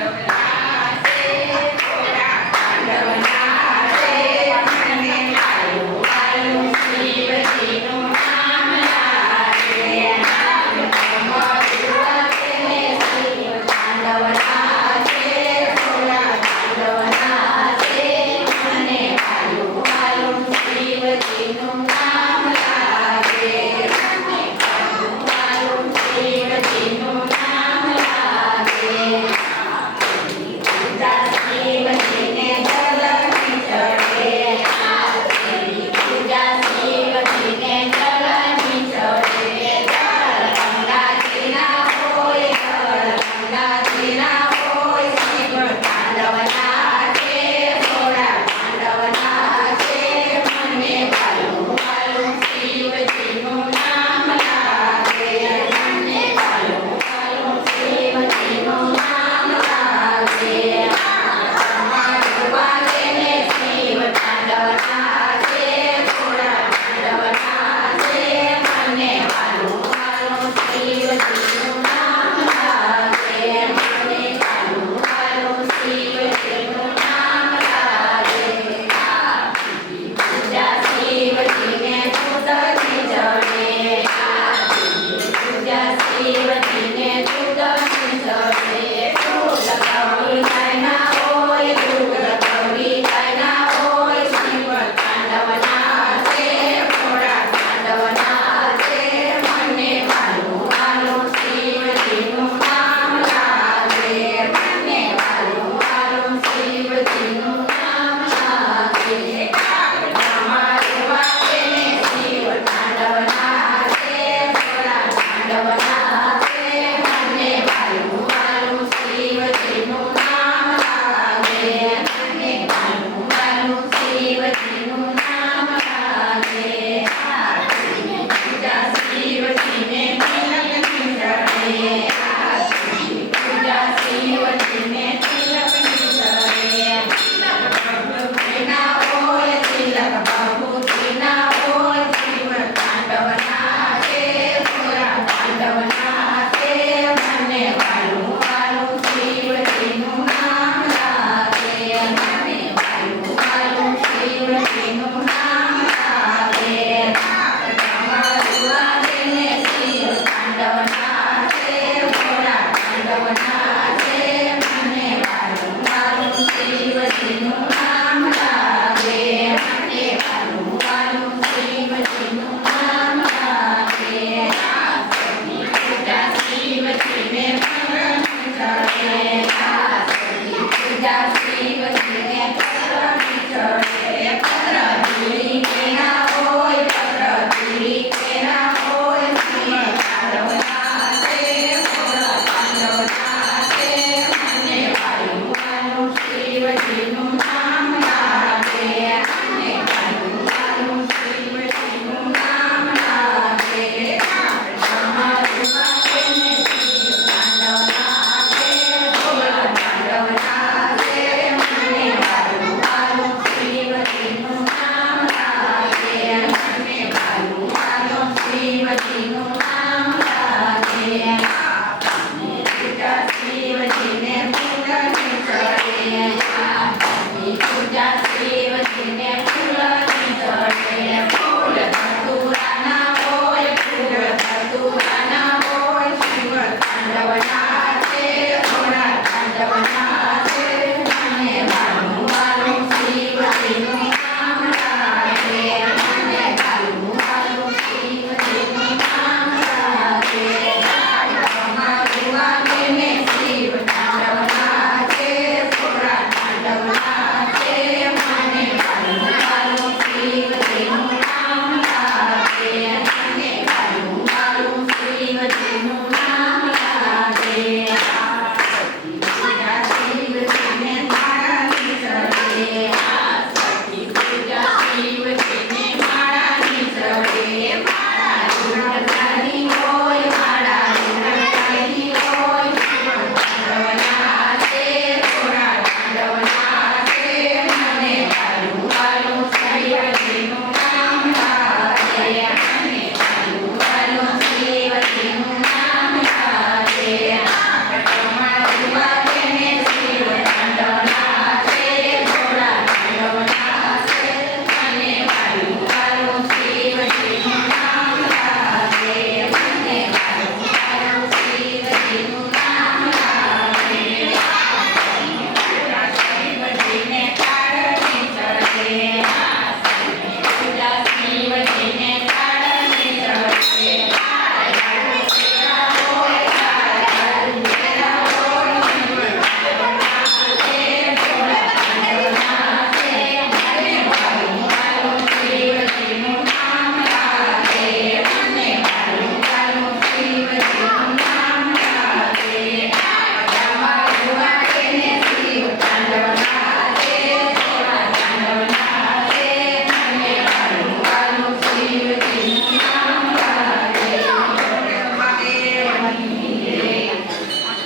Amen. Yeah.